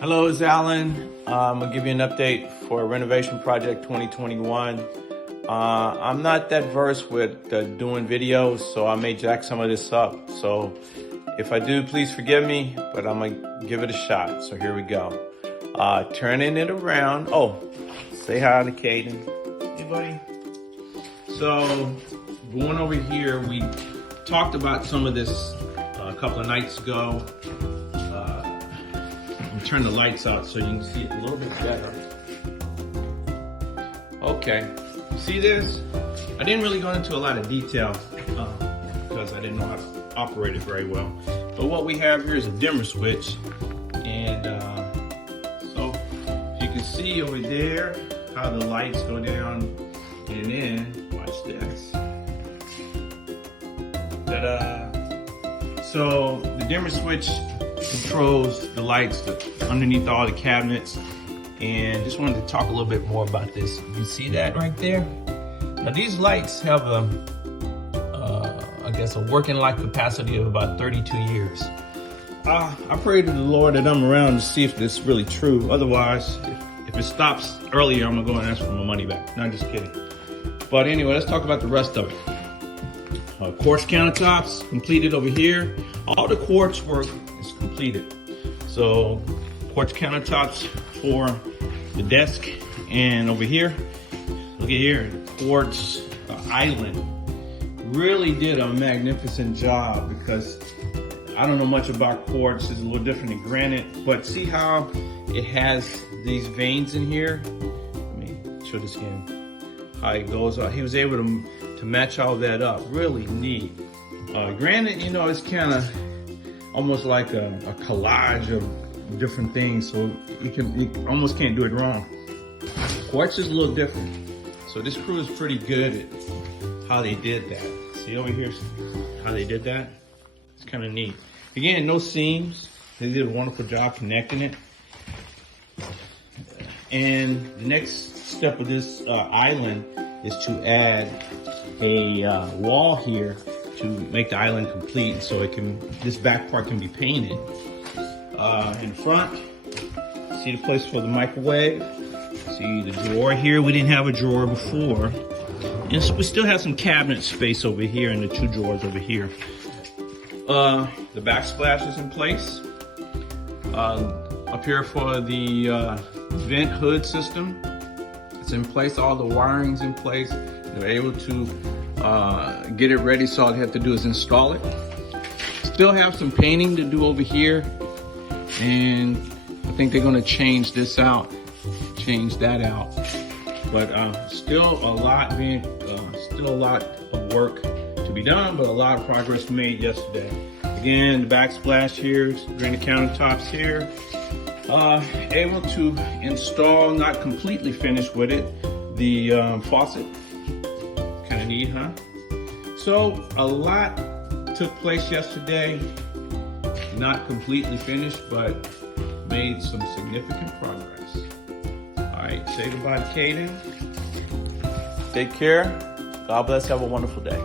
Hello, it's Alan. I'm gonna give you an update for Renovation Project 2021. I'm not that versed with doing videos, so I may jack some of this up. So if I do, please forgive me, but I'm gonna give it a shot. So here we go. Turning it around. Oh, say hi to Caden. Hey, buddy. So going over here, we talked about some of this a couple of nights ago. Turn the lights out so you can see it a little bit better. Okay, see this? I didn't really go into a lot of detail because I didn't know how to operate it very well. But what we have here is a dimmer switch. And so you can see over there how the lights go down and then, watch this. Ta-da! So the dimmer switch controls the lights underneath all the cabinets, and just wanted to talk a little bit more about this. You can see that right there. Now these lights have I guess a working life capacity of about 32 years. I pray to the Lord that I'm around to see if this is really true. Otherwise, if it stops earlier, I'm gonna go and ask for my money back. No, I'm just kidding. But anyway, let's talk about the rest of it. Quartz countertops completed over here. All the quartz work is completed. So quartz countertops for the desk, and over here, look at here, quartz island. Really did a magnificent job, because I don't know much about quartz. It's a little different than granite, but see how it has these veins in here? Let me show this again, how it goes out. He was able to match all that up. Really neat. Granite, you know, it's kind of almost like a collage of different things, so you almost can't do it wrong. Quartz is a little different. So this crew is pretty good at how they did that. See over here how they did that? It's kind of neat. Again, no seams. They did a wonderful job connecting it. And the next step of this island is to add a wall here to make the island complete, so it can, this back part can be painted. In front, see the place for the microwave. See the drawer here. We didn't have a drawer before. And so we still have some cabinet space over here and the two drawers over here. The backsplash is in place. Up here for the vent hood system, it's in place. All the wiring's in place. They're able to get it ready, so all they have to do is install it. Still have some painting to do over here, and I think they're gonna change this out, change that out. But still a lot of work to be done, but a lot of progress made yesterday. Again, the backsplash here, granite countertops here. Able to install, not completely finished with it, the faucet. Kind of neat, huh? So a lot took place yesterday. Not completely finished, but made some significant progress. All right, say goodbye to Caden. Take care. God bless. Have a wonderful day.